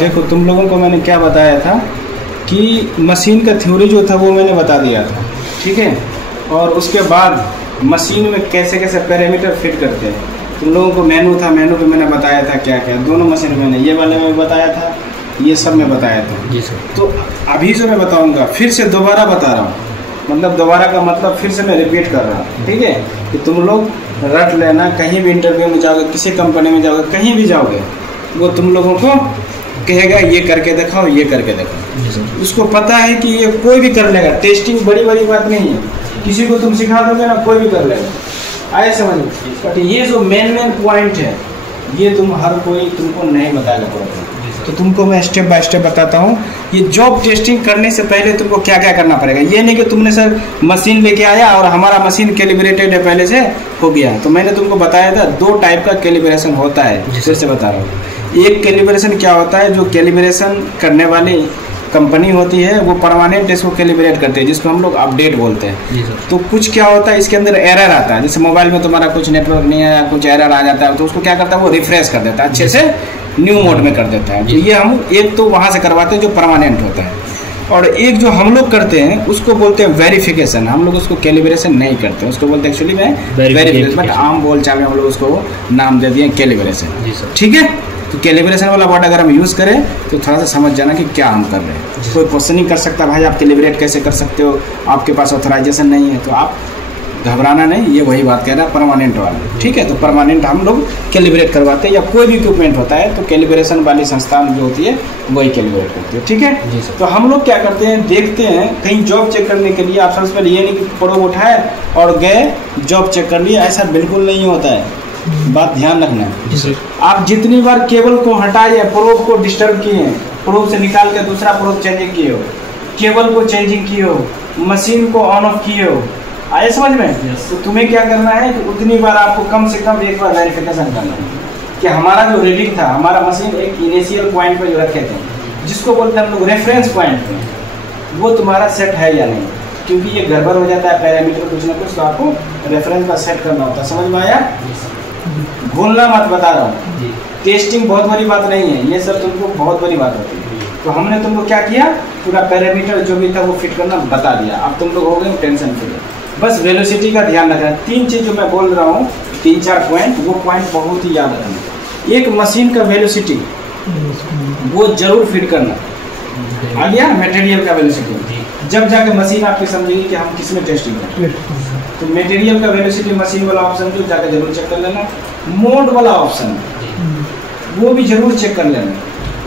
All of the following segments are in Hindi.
देखो तुम लोगों को मैंने क्या बताया था कि मशीन का थ्योरी जो था वो मैंने बता दिया था, ठीक है। और उसके बाद मशीन में कैसे कैसे पैरामीटर फिट करते हैं तुम लोगों को मेनू था, मेनू पे मैंने बताया था क्या क्या, दोनों मशीन मैंने ये वाले में बताया था, ये सब में बताया था जी सर। तो अभी जो मैं बताऊंगा फिर से दोबारा बता रहा हूँ, मतलब दोबारा का मतलब फिर से मैं रिपीट कर रहा हूँ, ठीक है। कि तुम लोग रट लेना, कहीं भी इंटरव्यू में जाओगे, किसी कंपनी में जाओगे, कहीं भी जाओगे, वो तुम लोगों को कहेगा ये करके दिखाओ, ये करके दिखाओ। उसको पता है कि ये कोई भी कर लेगा, टेस्टिंग बड़ी बड़ी बात नहीं है, किसी को तुम सिखा दोगे ना कोई भी कर लेगा, आए समझ। बट ये जो मेन पॉइंट है ये तुम हर कोई तुमको नहीं बताएगा पड़ेगा, तो तुमको मैं स्टेप बाय स्टेप बताता हूँ। ये जॉब टेस्टिंग करने से पहले तुमको क्या क्या करना पड़ेगा। ये नहीं कि तुमने सर मशीन लेके आया और हमारा मशीन कैलिब्रेटेड है पहले से हो गया, तो मैंने तुमको बताया था 2 टाइप का कैलिब्रेशन होता है, फिर से बता रहा हूँ। एक कैलिब्रेशन क्या होता है, जो कैलिब्रेशन करने वाली कंपनी होती है वो परमानेंट इसको कैलिब्रेट करते हैं, जिसको हम लोग अपडेट बोलते हैं। तो कुछ क्या होता है इसके अंदर एरर आता है, जैसे मोबाइल में तुम्हारा कुछ नेटवर्क नहीं है, कुछ एरर आ जाता है, तो उसको क्या करता है वो रिफ्रेश कर देता है, अच्छे से न्यू मोड में कर देता है। तो ये हम एक तो वहाँ से करवाते हैं जो परमानेंट होता है, और एक जो हम लोग करते हैं उसको बोलते हैं वेरिफिकेशन। हम लोग उसको कैलिब्रेशन नहीं करते, उसको बोलते हैं एक्चुअली में वेरिफिकेशन, बट आम बोल चाल में हम लोग उसको नाम दे दिए कैलिब्रेशन, ठीक है। तो कैलिब्रेशन वाला वर्ड अगर हम यूज़ करें तो थोड़ा सा समझ जाना कि क्या हम कर रहे हैं। कोई क्वेश्चन नहीं कर सकता भाई आप कैलिब्रेट कैसे कर सकते हो, आपके पास ऑथराइजेशन नहीं है, तो आप घबराना नहीं, ये वही बात कह रहा है परमानेंट वाला, ठीक है। तो परमानेंट हम लोग कैलिब्रेट करवाते हैं, या कोई भी इक्विपमेंट होता है तो कैलिब्रेशन वाली संस्थान जो होती है वही कैलिब्रेट करती है, ठीक है। तो हम लोग क्या करते हैं, देखते हैं कहीं जॉब चेक करने के लिए आप सबसे पहले ये नहीं कि प्रोब उठाए और गए जॉब चेक कर लिए, ऐसा बिल्कुल नहीं होता है, बात ध्यान रखना है। आप जितनी बार केबल को हटाए, प्रोब को डिस्टर्ब किए, प्रोब से निकाल के दूसरा प्रोब चेंजिंग किए हो, केबल को चेंजिंग किए हो, मशीन को ऑन ऑफ किए हो, आए समझ में। तो तुम्हें क्या करना है कि उतनी बार आपको कम से कम एक बार वेरिफिकेशन करना है कि हमारा जो रीडिंग था, हमारा मशीन एक इनिशियल पॉइंट पे जो रखे थे, जिसको बोलते हैं हम लोग रेफरेंस पॉइंट पे, वो तुम्हारा सेट है या नहीं, क्योंकि ये गड़बड़ हो जाता है पैरामीटर कुछ ना कुछ, तो आपको रेफरेंस का सेट करना होता है। समझ में आया, भूलना मत, बता रहा हूँ। टेस्टिंग बहुत बड़ी बात नहीं है, ये सब तुमको बहुत बड़ी बात होती है। तो हमने तुमको क्या किया, पूरा पैरामीटर जो भी था वो फिट करना बता दिया, अब तुम लोग हो गए टेंशन फ्री। बस वेलोसिटी का ध्यान रखना, 3 चीज़ जो मैं बोल रहा हूँ, 3-4 पॉइंट, वो पॉइंट बहुत ही याद रखना। एक मशीन का वेलोसिटी वो जरूर फिट करना, आ गया। मटेरियल का वेलोसिटी जब जाके मशीन आपकी समझेगी कि हम किस में टेस्टिंग करें, तो मटेरियल का वेलोसिटी मशीन वाला ऑप्शन जो जाकर जरूर चेक कर लेना। मोड वाला ऑप्शन वो भी जरूर चेक कर लेना।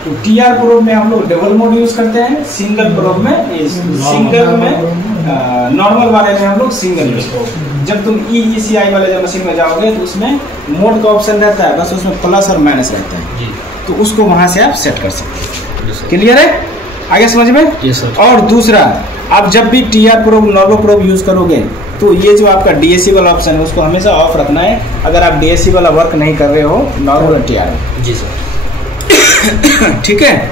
तो टीआर प्रोब में हम लोग डबल मोड यूज करते हैं, सिंगल प्रोब में सिंगल में नॉर्मल वाले में हम लोग सिंगल यूज करते। जब तुम EECI वाले जब मशीन में जाओगे तो उसमें मोड का ऑप्शन रहता है, बस उसमें प्लस और माइनस रहता है, तो उसको वहाँ से आप सेट कर सकते हैं। क्लियर है, आगे समझ में। और दूसरा, आप जब भी TR probe normal probe use करोगे तो ये जो आपका DAC वाला ऑप्शन है उसको हमेशा ऑफ रखना है, अगर आप DAC वाला वर्क नहीं कर रहे हो नॉर्मल टीआर। जी सर, ठीक है।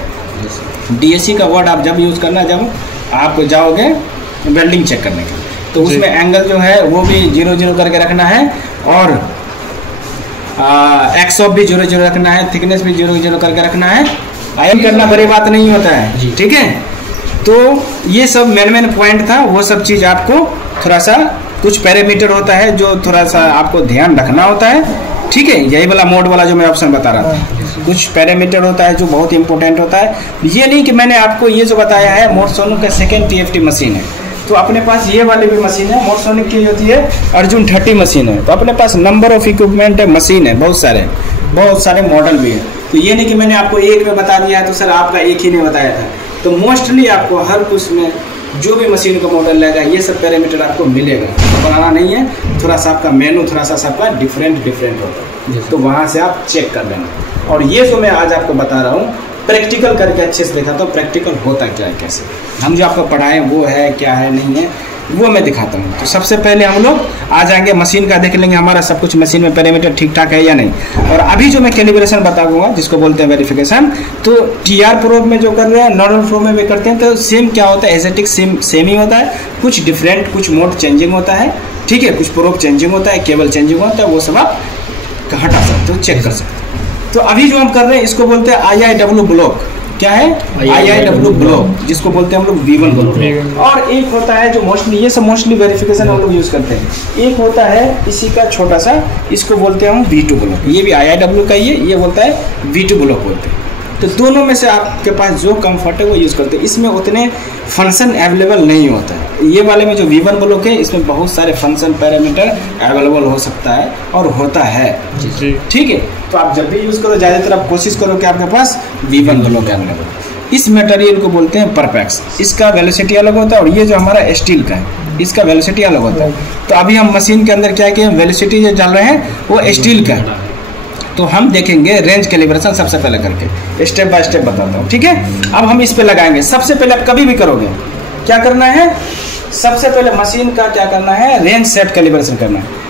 DAC का वर्ड आप जब यूज करना, जब आप जाओगे वेल्डिंग चेक करने के, तो उसमें एंगल जो है वो भी 0-0 करके रखना है, और एक्स ऑफ भी 0-0 रखना है, थिकनेस भी 0-0 करके रखना है। आयन करना बड़ी बात नहीं होता है, ठीक है। तो ये सब मेन पॉइंट था, वो सब चीज़ आपको थोड़ा सा, कुछ पैरामीटर होता है जो थोड़ा सा आपको ध्यान रखना होता है, ठीक है। यही वाला मोड वाला जो मैं ऑप्शन बता रहा था, कुछ पैरामीटर होता है जो बहुत इंपॉर्टेंट होता है। ये नहीं कि मैंने आपको ये जो बताया है मोटसोनिक का 2nd TFT मशीन है, तो अपने पास ये वाली भी मशीन है, मोटसोनिक की होती है अर्जुन 30 मशीन है, तो अपने पास नंबर ऑफ इक्विपमेंट है, मशीन है, बहुत सारे मॉडल भी है। तो ये नहीं कि मैंने आपको एक में बता दिया है तो सर आपका एक ही नहीं बताया था, तो मोस्टली आपको हर कुछ में जो भी मशीन का मॉडल लगेगा ये सब पैरामीटर आपको मिलेगा, बनाना नहीं है। थोड़ा सा आपका मेनू थोड़ा सा सबका डिफरेंट होता है, तो वहाँ से आप चेक कर लेना। और ये जो मैं आज आपको बता रहा हूँ प्रैक्टिकल करके अच्छे से दिखाता हूँ, प्रैक्टिकल होता क्या है, कैसे हम जो आपको पढ़ाएं वो है क्या है नहीं है, वो मैं दिखाता हूँ। तो सबसे पहले हम लोग आ जाएंगे मशीन का, देख लेंगे हमारा सब कुछ मशीन में पैरामीटर ठीक ठाक है या नहीं। और अभी जो मैं कैलिब्रेशन बताऊंगा जिसको बोलते हैं वेरिफिकेशन, तो टीआर प्रोब में जो कर रहे हैं नॉर्मल प्रोब में भी करते हैं, तो सेम क्या होता है, एजेटिक सेम ही होता है, कुछ डिफरेंट, कुछ मोड चेंजिंग होता है, ठीक है, कुछ प्रोब चेंजिंग होता है, केबल चेंजिंग होता है, वो सब आप हटा सकते हो, चेक कर सकते हो। तो अभी जो हम कर रहे हैं इसको बोलते हैं IIW ब्लॉक, क्या है IIW ब्लॉक, जिसको बोलते हैं हम लोग V1 ब्लॉक। और एक होता है जो मोस्टली, ये सब मोस्टली वेरिफिकेशन हम लोग यूज करते हैं। एक होता है इसी का छोटा सा, इसको बोलते हैं हम V2 ब्लॉक। ये भी IIW का ही है, ये बोलता है V2 ब्लॉक बोलते हैं। तो दोनों में से आपके पास जो कंफर्ट है वो यूज़ करते हैं। इसमें उतने फंक्शन अवेलेबल नहीं होता है। ये वाले में जो V1 ब्लॉक है, इसमें बहुत सारे फंक्शन पैरामीटर अवेलेबल हो सकता है और होता है। ठीक है, तो आप जब भी यूज़ करो ज़्यादातर आप कोशिश करो कि आपके पास V1 ब्लॉक अवेलेबल। इस मटेरियल को बोलते हैं परपैक्स। इसका वेलोसिटी अलग होता है और ये जो हमारा स्टील का है इसका वेलोसिटी अलग होता है। तो अभी हम मशीन के अंदर क्या है कि वेलोसिटी जो डाल रहे हैं वो स्टील का है। तो हम देखेंगे रेंज कैलिब्रेशन सबसे पहले करके, स्टेप बाय स्टेप बताता हूँ। ठीक है, अब हम इस पे लगाएंगे। सबसे पहले आप कभी भी करोगे क्या करना है, सबसे पहले मशीन का क्या करना है, रेंज सेट कैलिब्रेशन करना है।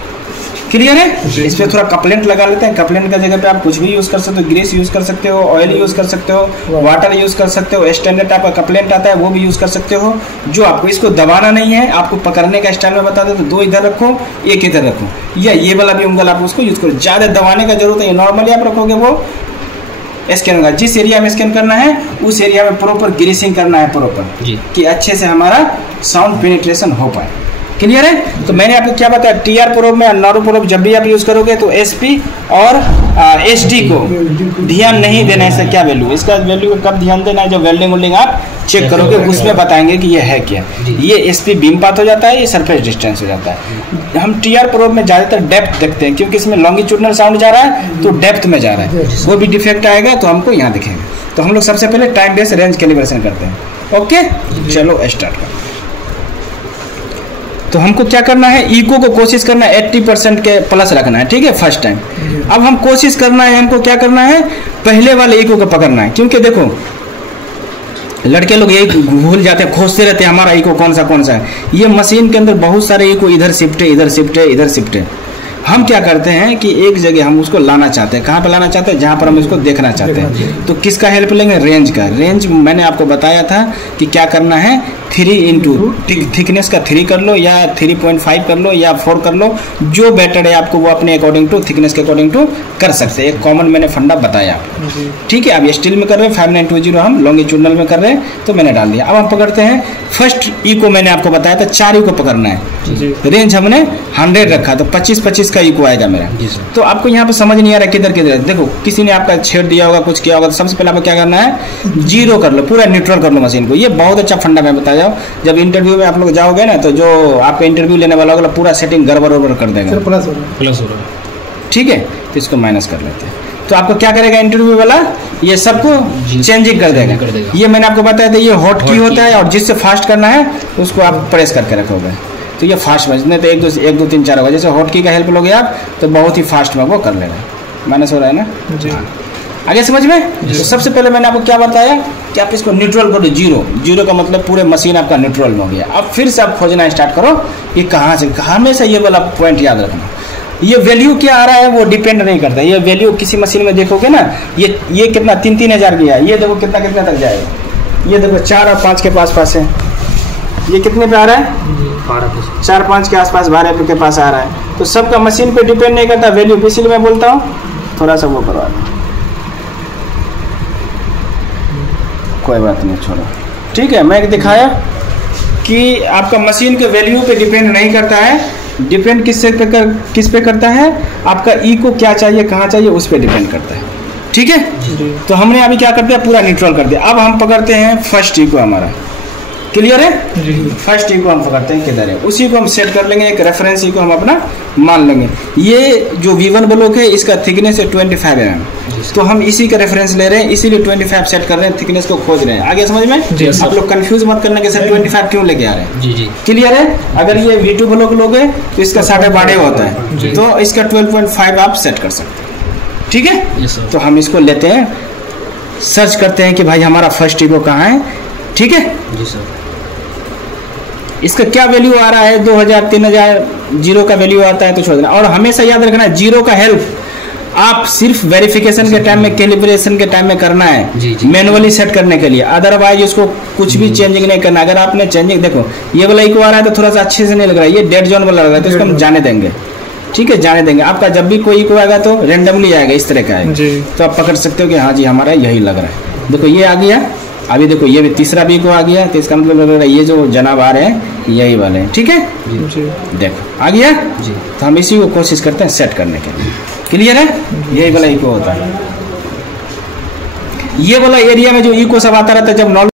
क्लियर है? इस पे थोड़ा कपलेंट लगा लेते हैं। कपलेंट का जगह पे आप कुछ भी यूज कर सकते हो, ग्रीस यूज कर सकते हो, ऑयल यूज कर सकते हो, वाटर यूज कर सकते हो, स्टैंडर्ड आपका कपलेंट आता है वो भी यूज कर सकते हो। जो आपको इसको दबाना नहीं है, आपको पकड़ने का स्टाइल में बता दो तो 2 इधर रखो, 1 इधर रखो, या ये वाला भी उंगल आप उसको यूज करो। ज्यादा दबाने का जरूरत है, नॉर्मली आप रखोगे वो स्कैन होगा। जिस एरिया में स्कैन करना है उस एरिया में प्रॉपर ग्रीसिंग करना है प्रॉपर, कि अच्छे से हमारा साउंड पेनिट्रेशन हो पाए। क्लियर है? तो मैंने आपको क्या बताया, TR प्रोब में नारो प्रोब जब भी आप यूज करोगे तो SP और SD को ध्यान नहीं देना है। इसका क्या वैल्यू, इसका वैल्यू कब ध्यान देना है, जब वेल्डिंग वेल्डिंग आप चेक करोगे उसमें बताएंगे कि ये है क्या। ये SP बीम पाथ हो जाता है, ये सरफेस डिस्टेंस हो जाता है। हम TR प्रोब में ज्यादातर डेप्थ देखते हैं क्योंकि इसमें लॉन्गिट्यूडनल साउंड जा रहा है तो डेप्थ में जा रहा है, वो भी डिफेक्ट आएगा तो हमको यहाँ दिखेगा। तो हम लोग सबसे पहले टाइम बेस रेंज कैलिब्रेशन करते हैं। ओके, चलो स्टार्ट करते हैं। तो हमको क्या करना है, इको को कोशिश करना है 80% के प्लस रखना है। ठीक है, फर्स्ट टाइम। अब हम कोशिश करना है, हमको क्या करना है, पहले वाले इको को पकड़ना है। क्योंकि देखो लड़के लोग यही भूल जाते हैं, खोजते रहते हैं हमारा इको कौन सा है। ये मशीन के अंदर बहुत सारे इको इधर शिफ्ट है, इधर शिफ्ट है, इधर शिफ्ट है। हम क्या करते हैं कि एक जगह हम उसको लाना चाहते हैं। कहाँ पे लाना चाहते हैं, जहाँ पर हम इसको देखना चाहते हैं। तो किसका हेल्प लेंगे, रेंज का। रेंज मैंने आपको बताया था कि क्या करना है, 3 थिकनेस का 3 कर लो या 3.5 कर लो या 4 कर लो, जो बेटर है आपको वो अपने अकॉर्डिंग टू थिकनेस के अकॉर्डिंग टू कर सकते हैं। एक कॉमन मैंने फंडा बताया। ठीक है, अब स्टील में कर रहे हैं 5920, हम लॉन्गिट्यूडनल में कर रहे हैं तो मैंने डाल दिया। अब हम पकड़ते हैं फर्स्ट इको, मैंने आपको बताया था 4 इको पकड़ना है। रेंज हमने 100 रखा तो 25-25 का इको आएगा मेरा। तो आपको यहाँ पे समझ नहीं आ रहा किधर किधर, देखो किसी ने आपका छेड़ दिया होगा, कुछ किया होगा, तो सबसे पहले आपको क्या करना है, 0 कर लो, पूरा न्यूट्रल कर लो मशीन को। ये बहुत अच्छा फंडा मैं बता जाओ, जब इंटरव्यू में आप लोग जाओगे ना तो जो आपका इंटरव्यू लेने वाला होगा पूरा सेटिंग गड़बड़ कर देगा। प्लस हो रहा है। ठीक है, तो इसको माइनस कर लेते हैं। तो आपको क्या करेगा इंटरव्यू वाला, ये सबको चेंजिंग कर देगा। ये मैंने आपको बताया था, ये हॉट की होता है और जिससे फास्ट करना है उसको आप प्रेस करके रखोगे तो ये फास्ट बजने तो 1 2 3 4 होगा। जैसे हॉट की का हेल्प लोगे आप तो बहुत ही फास्ट में वो कर लेगा। माइनस हो रहा है ना जी। आगे समझ में। तो सबसे पहले मैंने आपको क्या बताया कि आप इसको न्यूट्रल करो, 0 का मतलब पूरे मशीन आपका न्यूट्रल में हो गया। अब फिर से आप खोजना स्टार्ट करो कि कहाँ से, हमेशा ये वाला पॉइंट याद रखना। ये वैल्यू क्या आ रहा है वो डिपेंड नहीं करता। ये वैल्यू किसी मशीन में देखोगे ना, ये कितना 3-3 हज़ार गया है, ये देखो कितना तक जाएगा। ये देखो 4 और 5 के पास है। ये कितने पे आ रहा है, 4-5 के आसपास 12 के पास आ रहा है। तो सबका मशीन पे डिपेंड नहीं करता वैल्यू। इसलिए मैं बोलता हूँ थोड़ा सा वो करवा दो, कोई बात नहीं, छोड़ो। ठीक है, मैं दिखाया कि आपका मशीन के वैल्यू पे डिपेंड नहीं करता है। डिपेंड किस पे करता है, आपका ई को क्या चाहिए, कहाँ चाहिए, उस पर डिपेंड करता है। ठीक है, तो हमने अभी क्या करते हैं, पूरा न्यूट्रल कर दिया। अब हम पकड़ते हैं फर्स्ट ई को, हमारा क्लियर है। फर्स्ट ई को हम पकड़ते हैं किधर है, उसी को हम सेट कर लेंगे। एक रेफरेंस ई को हम अपना मान लेंगे। ये जो V1 ब्लॉक है इसका थिकनेस है 25 mm, तो हम इसी का रेफरेंस ले रहे हैं, इसीलिए 25 सेट कर रहे हैं, थिकनेस को खोज रहे हैं। आगे समझ में। आप लोग कंफ्यूज मत करना कि सर 25 क्यों लेके आ रहे हैं। क्लियर है। अगर ये V2 ब्लॉक लोगे तो इसका 12.5 होता है, तो इसका 12.5 आप सेट कर सकते हैं। ठीक है, तो हम इसको लेते हैं, सर्च करते हैं कि भाई हमारा फर्स्ट ईगो कहाँ है। ठीक है जी सर। इसका क्या वैल्यू आ रहा है, 2000 3000 0 का वैल्यू आता है तो छोड़ देना। और हमेशा याद रखना 0 का हेल्प आप सिर्फ वेरिफिकेशन के टाइम में, कैलिब्रेशन के टाइम में करना है, मैनुअली सेट करने के लिए। अदरवाइज उसको कुछ भी चेंजिंग नहीं करना। अगर आपने चेंजिंग, देखो ये वाला इको आ रहा है तो थोड़ा सा अच्छे से नहीं लग रहा है, ये डेड जोन वाला लग रहा है, तो इसको हम जाने देंगे। ठीक है, जाने देंगे। आपका जब भी कोई इको आएगा तो रेंडमली आएगा, इस तरह का आएगा, तो आप पकड़ सकते हो कि हाँ जी हमारा यही लग रहा है। देखो ये आ गया, अभी देखो ये भी तीसरा भी को आ गया, तो इसका मतलब ये जो जनाब आ रहे हैं यही वाले हैं, ठीक है जी। देखो आ गया जी। तो हम इसी को कोशिश करते हैं सेट करने के लिए। क्लियर है? यही वाला इको होता है। ये वाला एरिया में जो इको सब आता रहता है जब